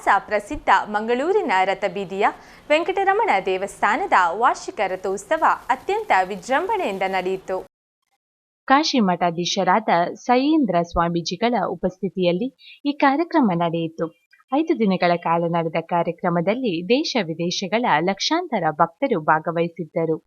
ಇತಿಹಾಸ ಪ್ರಸಿದ್ಧ ಮಂಗಳೂರಿನ ರಥಬೀದಿಯ ವೆಂಕಟರಮಣ ದೇವಸ್ಥಾನದ ವಾರ್ಷಿಕ ರಥೋತ್ಸವ ಅತ್ಯಂತ ವಿಜೃಂಭಣೆಯಿಂದ ನಡೆಯಿತು. ಕಾಶಿ ಮಠಾಧೀಶರಾದ ಸಯೀಂದ್ರ ಸ್ವಾಮೀಜಿಗಳ ಉಪಸ್ಥಿತಿಯಲ್ಲಿ ಈ ಕಾರ್ಯಕ್ರಮ ನಡೆಯಿತು. 5 ದಿನಗಳ ಕಾಲ ನಡೆದ ಕಾರ್ಯಕ್ರಮದಲ್ಲಿ ದೇಶ ವಿದೇಶಗಳ ಲಕ್ಷಾಂತರ ಭಕ್ತರು ಭಾಗವಹಿಸಿದ್ದರು.